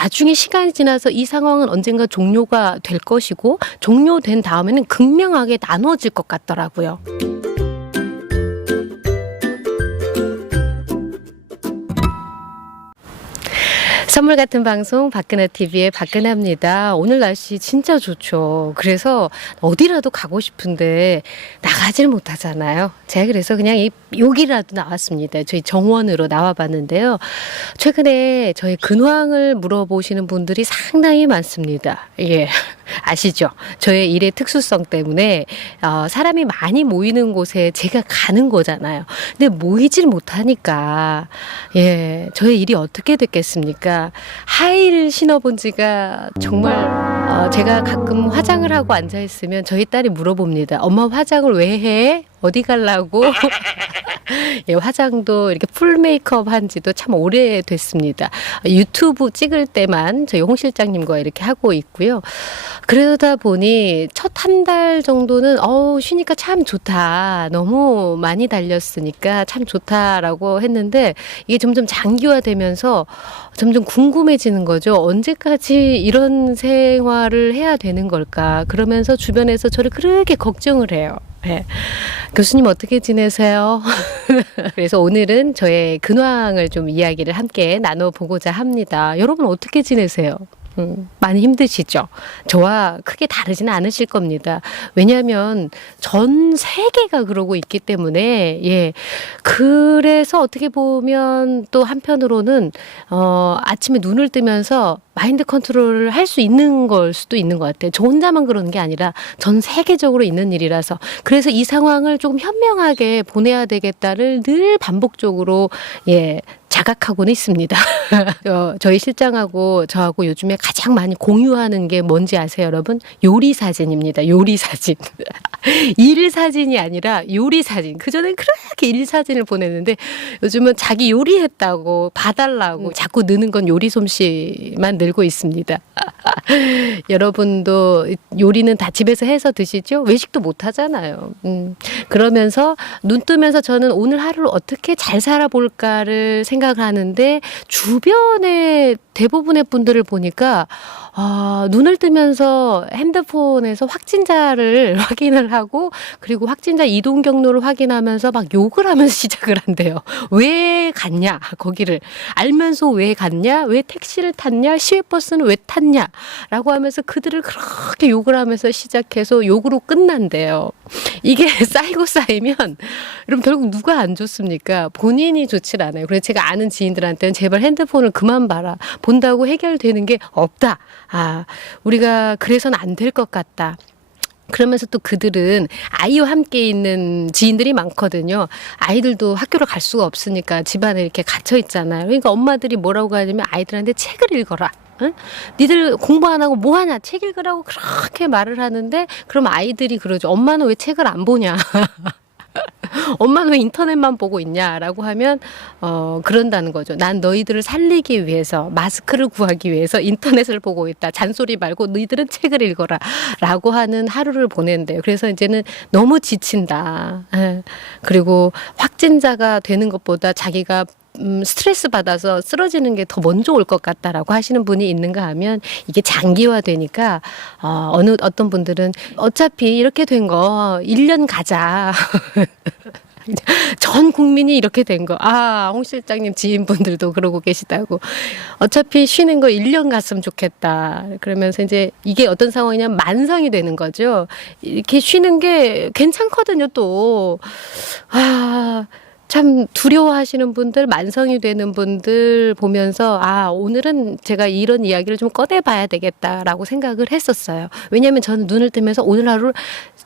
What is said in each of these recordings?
나중에 시간이 지나서 이 상황은 언젠가 종료가 될 것이고 종료된 다음에는 극명하게 나눠질 것 같더라고요. 선물 같은 방송 박근혜 TV의 박근혜입니다. 오늘 날씨 진짜 좋죠. 그래서 어디라도 가고 싶은데 나가질 못하잖아요. 제가 그래서 그냥 여기라도 나왔습니다. 저희 정원으로 나와봤는데요. 최근에 저희 근황을 물어보시는 분들이 상당히 많습니다. 예. 아시죠? 저의 일의 특수성 때문에 사람이 많이 모이는 곳에 제가 가는 거잖아요. 근데 모이질 못하니까 저의 일이 어떻게 됐겠습니까? 하이힐을 신어본 지가 정말 제가 가끔 화장을 하고 앉아있으면 저희 딸이 물어봅니다. 엄마 화장을 왜 해? 어디 가려고? 예, 화장도 이렇게 풀 메이크업 한 지도 참 오래됐습니다. 유튜브 찍을 때만 저희 홍 실장님과 이렇게 하고 있고요. 그러다 보니 첫 한 달 정도는 쉬니까 참 좋다. 너무 많이 달렸으니까 참 좋다라고 했는데 이게 점점 장기화되면서 점점 궁금해지는 거죠. 언제까지 이런 생활을 해야 되는 걸까? 그러면서 주변에서 저를 그렇게 걱정을 해요. 네. 교수님 어떻게 지내세요? 그래서 오늘은 저의 근황을 좀 이야기를 함께 나눠보고자 합니다. 여러분 어떻게 지내세요? 많이 힘드시죠? 저와 크게 다르지는 않으실 겁니다. 왜냐하면 전 세계가 그러고 있기 때문에 그래서 어떻게 보면 또 한편으로는 아침에 눈을 뜨면서 마인드 컨트롤을 할 수 있는 걸 수도 있는 것 같아요. 저 혼자만 그러는 게 아니라 전 세계적으로 있는 일이라서 그래서 이 상황을 조금 현명하게 보내야 되겠다를 늘 반복적으로 자각하고는 있습니다. 저희 실장하고 저하고 요즘에 가장 많이 공유하는 게 뭔지 아세요, 여러분? 요리 사진입니다. 요리 사진. 일 사진이 아니라 요리 사진. 그전엔 그렇게 일 사진을 보냈는데 요즘은 자기 요리했다고 봐달라고 자꾸 느는 건 요리 솜씨만 늘고 있습니다. 여러분도 요리는 다 집에서 해서 드시죠? 외식도 못 하잖아요. 그러면서 눈 뜨면서 저는 오늘 하루를 어떻게 잘 살아볼까를 생각을 하는데 주변에 대부분의 분들을 보니까 눈을 뜨면서 핸드폰에서 확진자를 확인을 하고 그리고 확진자 이동 경로를 확인하면서 막 욕을 하면서 시작을 한대요. 왜 갔냐? 거기를 알면서 왜 갔냐? 왜 택시를 탔냐? 시외버스는 왜 탔냐? 라고 하면서 그들을 그렇게 욕을 하면서 시작해서 욕으로 끝난대요. 이게 쌓이고 쌓이면 여러분 결국 누가 안 좋습니까? 본인이 좋질 않아요. 그래서 제가 아는 지인들한테는 제발 핸드폰을 그만 봐라. 본다고 해결되는 게 없다. 우리가 그래서는 안 될 것 같다. 그러면서 또 그들은 아이와 함께 있는 지인들이 많거든요. 아이들도 학교를 갈 수가 없으니까 집안에 이렇게 갇혀 있잖아요. 그러니까 엄마들이 뭐라고 하냐면 아이들한테 책을 읽어라. 응? 니들 공부 안 하고 뭐 하냐? 책 읽으라고 그렇게 말을 하는데 그럼 아이들이 그러죠. 엄마는 왜 책을 안 보냐? 엄마는 왜 인터넷만 보고 있냐라고 하면 그런다는 거죠. 난 너희들을 살리기 위해서 마스크를 구하기 위해서 인터넷을 보고 있다. 잔소리 말고 너희들은 책을 읽어라 라고 하는 하루를 보낸대요. 그래서 이제는 너무 지친다. 그리고 확진자가 되는 것보다 자기가 스트레스 받아서 쓰러지는 게 더 먼저 올 것 같다라고 하시는 분이 있는가 하면 이게 장기화되니까 어떤 분들은 어차피 이렇게 된 거 1년 가자. 전 국민이 이렇게 된 거. 홍 실장님 지인분들도 그러고 계시다고. 어차피 쉬는 거 1년 갔으면 좋겠다. 그러면서 이제 이게 어떤 상황이냐면 만성이 되는 거죠. 이렇게 쉬는 게 괜찮거든요, 또. 참 두려워하시는 분들, 만성이 되는 분들 보면서 오늘은 제가 이런 이야기를 좀 꺼내봐야 되겠다라고 생각을 했었어요. 왜냐하면 저는 눈을 뜨면서 오늘 하루를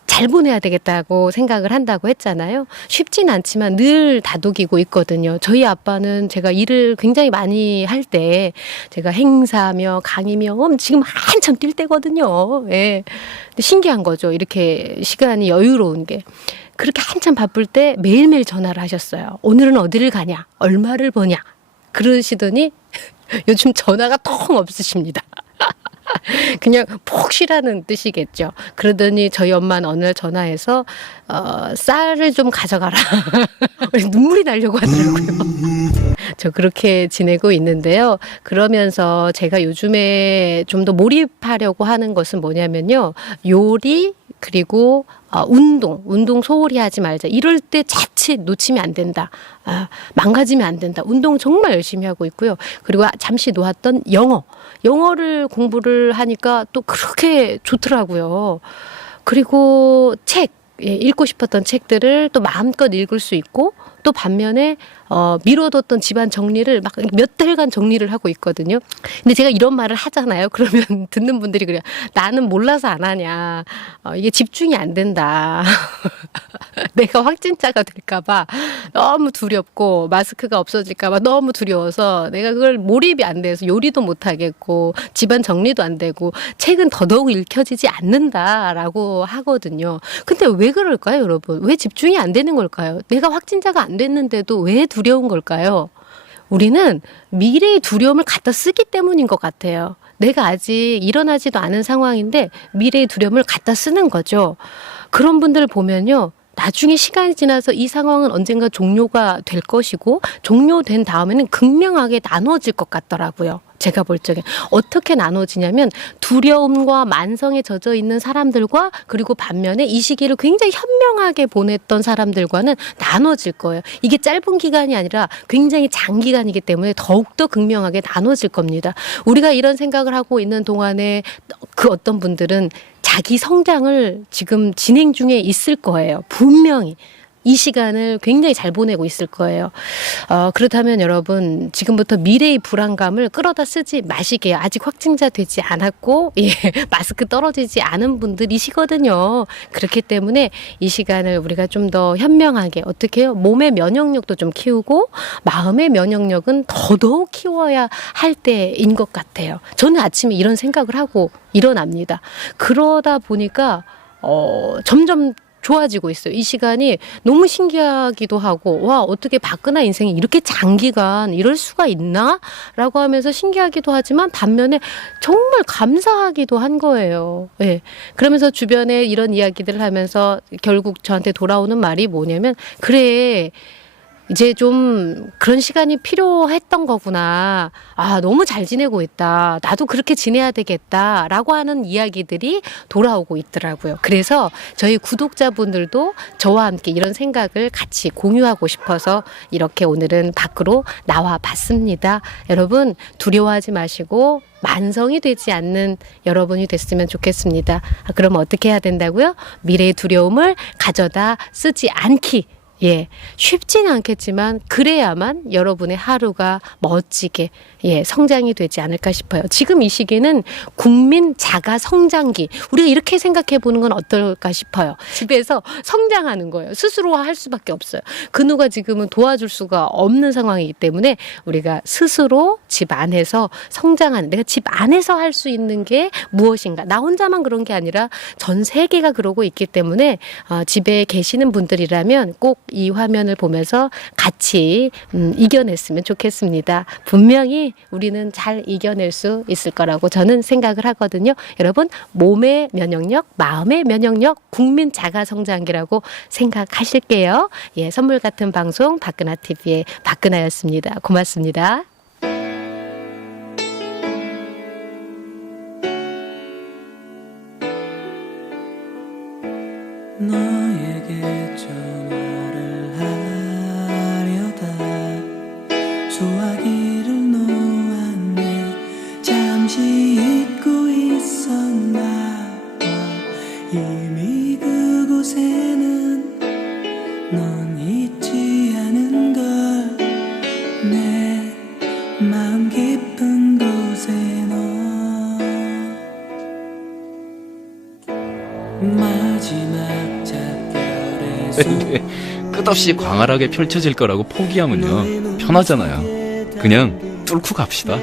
잘 보내야 되겠다고 생각을 한다고 했잖아요. 쉽진 않지만 늘 다독이고 있거든요. 저희 아빠는 제가 일을 굉장히 많이 할 때 제가 행사며 강의며 지금 한참 뛸 때거든요. 근데 신기한 거죠. 이렇게 시간이 여유로운 게. 그렇게 한참 바쁠 때 매일매일 전화를 하셨어요. 오늘은 어디를 가냐? 얼마를 버냐? 그러시더니 요즘 전화가 통 없으십니다. 그냥 푹 쉬라는 뜻이겠죠. 그러더니 저희 엄마는 어느 날 전화해서 쌀을 좀 가져가라. 눈물이 나려고 하더라고요. 저 그렇게 지내고 있는데요. 그러면서 제가 요즘에 좀 더 몰입하려고 하는 것은 뭐냐면요. 요리 그리고 운동 소홀히 하지 말자. 이럴 때 자칫 놓치면 안 된다. 망가지면 안 된다. 운동 정말 열심히 하고 있고요. 그리고 잠시 놓았던 영어를 공부를 하니까 또 그렇게 좋더라고요. 그리고 읽고 싶었던 책들을 또 마음껏 읽을 수 있고 또 반면에 미뤄뒀던 집안 정리를 막 몇 달간 정리를 하고 있거든요. 근데 제가 이런 말을 하잖아요. 그러면 듣는 분들이 그래요. 나는 몰라서 안 하냐. 이게 집중이 안 된다. 내가 확진자가 될까봐 너무 두렵고 마스크가 없어질까봐 너무 두려워서 내가 그걸 몰입이 안 돼서 요리도 못 하겠고 집안 정리도 안 되고 책은 더더욱 읽혀지지 않는다라고 하거든요. 근데 왜 그럴까요, 여러분? 왜 집중이 안 되는 걸까요? 내가 확진자가 안 됐는데도 왜 두려운 걸까요? 우리는 미래의 두려움을 갖다 쓰기 때문인 것 같아요. 내가 아직 일어나지도 않은 상황인데 미래의 두려움을 갖다 쓰는 거죠. 그런 분들 보면요. 나중에 시간이 지나서 이 상황은 언젠가 종료가 될 것이고 종료된 다음에는 극명하게 나눠질 것 같더라고요. 제가 볼 적에 어떻게 나눠지냐면 두려움과 만성에 젖어 있는 사람들과 그리고 반면에 이 시기를 굉장히 현명하게 보냈던 사람들과는 나눠질 거예요. 이게 짧은 기간이 아니라 굉장히 장기간이기 때문에 더욱더 극명하게 나눠질 겁니다. 우리가 이런 생각을 하고 있는 동안에 그 어떤 분들은 자기 성장을 지금 진행 중에 있을 거예요. 분명히. 이 시간을 굉장히 잘 보내고 있을 거예요. 그렇다면 여러분 지금부터 미래의 불안감을 끌어다 쓰지 마시게요. 아직 확진자 되지 않았고 마스크 떨어지지 않은 분들이시거든요. 그렇기 때문에 이 시간을 우리가 좀 더 현명하게 어떻게 해요? 몸의 면역력도 좀 키우고 마음의 면역력은 더더욱 키워야 할 때인 것 같아요. 저는 아침에 이런 생각을 하고 일어납니다. 그러다 보니까 점점 좋아지고 있어요. 이 시간이 너무 신기하기도 하고 와 어떻게 박근혜 인생이 이렇게 장기간 이럴 수가 있나? 라고 하면서 신기하기도 하지만 반면에 정말 감사하기도 한 거예요. 예. 그러면서 주변에 이런 이야기들을 하면서 결국 저한테 돌아오는 말이 뭐냐면 그래 이제 좀 그런 시간이 필요했던 거구나. 너무 잘 지내고 있다. 나도 그렇게 지내야 되겠다. 라고 하는 이야기들이 돌아오고 있더라고요. 그래서 저희 구독자분들도 저와 함께 이런 생각을 같이 공유하고 싶어서 이렇게 오늘은 밖으로 나와 봤습니다. 여러분 두려워하지 마시고 만성이 되지 않는 여러분이 됐으면 좋겠습니다. 그럼 어떻게 해야 된다고요? 미래의 두려움을 가져다 쓰지 않기. 쉽지는 않겠지만 그래야만 여러분의 하루가 멋지게 성장이 되지 않을까 싶어요. 지금 이 시기는 국민 자가 성장기. 우리가 이렇게 생각해 보는 건 어떨까 싶어요. 집에서 성장하는 거예요. 스스로 할 수밖에 없어요. 그 누가 지금은 도와줄 수가 없는 상황이기 때문에 우리가 스스로 집 안에서 성장하는 내가 집 안에서 할 수 있는 게 무엇인가. 나 혼자만 그런 게 아니라 전 세계가 그러고 있기 때문에 집에 계시는 분들이라면 꼭 이 화면을 보면서 같이 이겨냈으면 좋겠습니다. 분명히 우리는 잘 이겨낼 수 있을 거라고 저는 생각을 하거든요. 여러분 몸의 면역력, 마음의 면역력, 국민 자가성장기라고 생각하실게요. 선물 같은 방송 박근아TV의 박근아였습니다. 고맙습니다. 너에게 전화를 하려다 소화기를 놓았네. 잠시 잊고 있었나 봐. 이미 그곳에는 넌 있지 않은 걸. 내 마음 깊은 곳에 너 마지막 작별의 끝없이 광활하게 펼쳐질 거라고 포기하면요 편하잖아요. 그냥 뚫고 갑시다.